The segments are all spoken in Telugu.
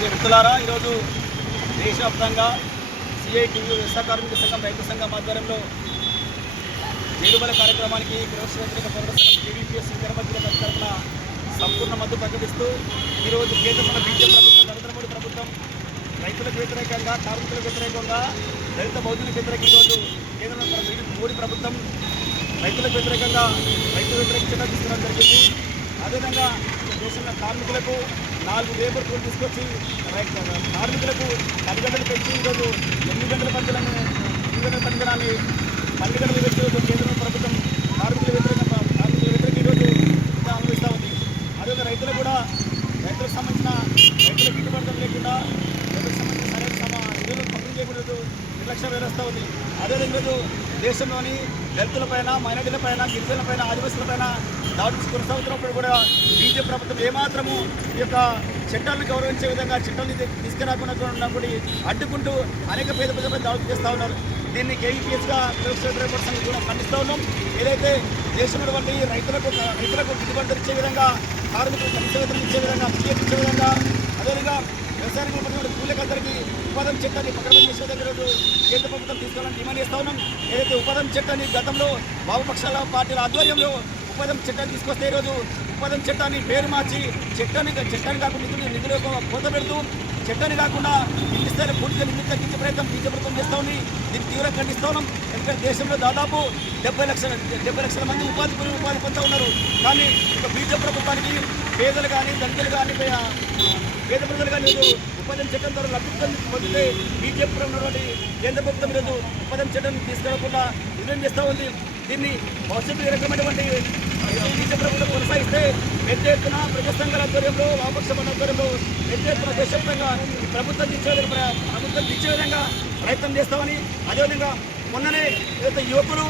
మిత్రులారా, ఈరోజు దేశవ్యాప్తంగా సిఐటియు వ్యవసాయ కార్మిక సంఘం రైతు సంఘం ఆధ్వర్యంలో జీడుబల కార్యక్రమానికి వ్యవసాయ వ్యతిరేక పోరాట సంఘం టీడీపీఎస్ తిరుపతి తరఫున సంపూర్ణ మద్దతు ప్రకటిస్తూ ఈరోజు కేంద్రంలో బీజేపీ ప్రభుత్వం, నరేంద్ర మోడీ ప్రభుత్వం రైతులకు వ్యతిరేకంగా, కార్మికులకు వ్యతిరేకంగా, దళిత బహుజనులకు వ్యతిరేకంగా ఈరోజు కేంద్రంలో మోడీ ప్రభుత్వం రైతులకు వ్యతిరేకంగా రైతు వ్యతిరేక చట్టం తీసుకోవడం జరిగింది. అదేవిధంగా దేశంలో కార్మికులకు 4 లేబర్ కోడ్ తీసుకొచ్చి కార్మికులకు 10 గంటలు పెంచి ఈరోజు 8 గంటల పనిదినాన్ని 12 గంటలు పెంచి కేంద్ర ప్రభుత్వం కార్మికుల వ్యతిరేక ఈరోజు అనుభవిస్తూ ఉంది. అదేవిధంగా రైతులకు కూడా రైతులకు సంబంధించిన రైతులకు గిట్టుబాటు లేకుండా రైతులకు సంబంధించిన సరైన నిధులు పంపిణీ చేయకూడదు, నిర్లక్ష్యం వేరేస్తూ ఉంది. అదేవిధంగా ఈరోజు దేశంలోని దళితులపైన, మైనారిటీలపైన, గిరిజనులపైన, ఆదివాసులపైన దాడులు కొనసాగుతున్నప్పుడు కూడా బీజేపీ ప్రభుత్వం ఏమాత్రము ఈ యొక్క చట్టాలను గౌరవించే విధంగా చట్టాలను తీసుకురాకుండా అడ్డుకుంటూ అనేక పేద ప్రజలపై దాడులు చేస్తూ ఉన్నారు. దీన్ని కేవీపీఎస్గా కూడా ఖండిస్తూ ఉన్నాం. ఏదైతే దేశంలో వంటి రైతులకు గిట్టుబాటు ఇచ్చే విధంగా, కార్మికులకు కనీస వేతనం ఇచ్చే విధంగా, పిఎఫ్ ఇచ్చే విధంగా, అదేవిధంగా వ్యవసాయానికి పడిన కూలీలందరికీ ఉపాధి చట్టాన్ని పక్కన చేసే దగ్గర కేంద్ర ప్రభుత్వం తీసుకోవాలని డిమాండ్ చేస్తూ ఉన్నాం. ఏదైతే ఉపాధి చట్టాన్ని గతంలో వామపక్షాల పార్టీల ఆధ్వర్యంలో ఉపాధి చట్టాన్ని తీసుకొస్తే ఈరోజు ఉపాధి చట్టాన్ని పేరు మార్చి చట్టాన్ని కాకుండా నిధులు కోత పెడుతూ చట్టాన్ని కాకుండా ఇంటి స్థాయిలో పూర్తిగా నిధులు తగ్గించే ప్రయత్నం బీజేపీ ప్రభుత్వం చేస్తూ ఉంది. దీన్ని తీవ్రంగా ఖండిస్తూ ఉన్నాం. ఎందుకంటే దేశంలో దాదాపు 70 లక్షల మంది ఉపాధి పొందుతూ ఉన్నారు. కానీ ఇక బీజేపీ ప్రభుత్వానికి పేదలు కానీ, దళితులు కానీ, పేద ప్రజలు కానీ ఉపాధి చట్టం ద్వారా లబ్ధి పొందితే బీజేపీ ఉన్నటువంటి కేంద్ర ప్రభుత్వం ఈరోజు ఉపాధి చట్టం తీసుకెళ్లకుండా నిర్ణయం చేస్తూ ఉంది. దీన్ని భవిష్యత్తు ఏ రకమైనటువంటి బీజేపీ ప్రభుత్వం కొనసాగిస్తే పెద్ద ఎత్తున ప్రజా సంఘాల ఆధ్వర్యంలో, వామపక్ష ఆధ్వర్యంలో పెద్ద ఎత్తున దేశవ్యాప్తంగా ప్రభుత్వం దిచ్చే విధంగా ప్రయత్నం చేస్తామని, అదేవిధంగా మొన్ననే ఏదైతే యువకులు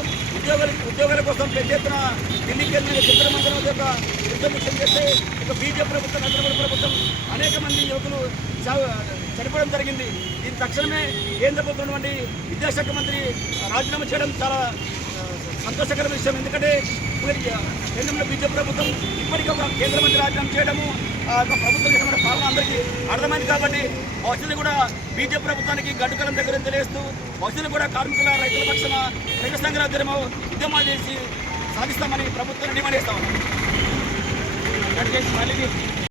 ఉద్యోగాల కోసం పెద్ద ఎత్తున ఢిల్లీ కేంద్రంగా చిత్ర మందిరం యొక్క యుద్ధం చేస్తే ఇక బీజేపీ ప్రభుత్వం, నరేంద్ర మోడీ ప్రభుత్వం అనేక మంది యువకులు చనిపోవడం జరిగింది. దీని తక్షణమే కేంద్ర ప్రభుత్వం నుండి విద్యాశాఖ మంత్రి రాజీనామా చేయడం చాలా సంతోషకర విషయం. ఎందుకంటే కేంద్రంలో బీజేపీ ప్రభుత్వం ఇప్పటికీ ఒక కేంద్ర మంత్రి రాజీనామా చేయడము ప్రభుత్వం పాలన అందరికీ అర్థమైంది. కాబట్టి భవిష్యత్తు కూడా బీజేపీ ప్రభుత్వానికి గడ్డుకలం దగ్గర తెలియజేస్తూ భవిష్యత్తు కూడా కార్మికుల, రైతుల పక్షాన ప్రజా సంఘాల ఆధ్వర్యంలో ఉద్యమాలు చేసి సాధిస్తామని ప్రభుత్వాన్ని డిమాండ్ చేస్తామని.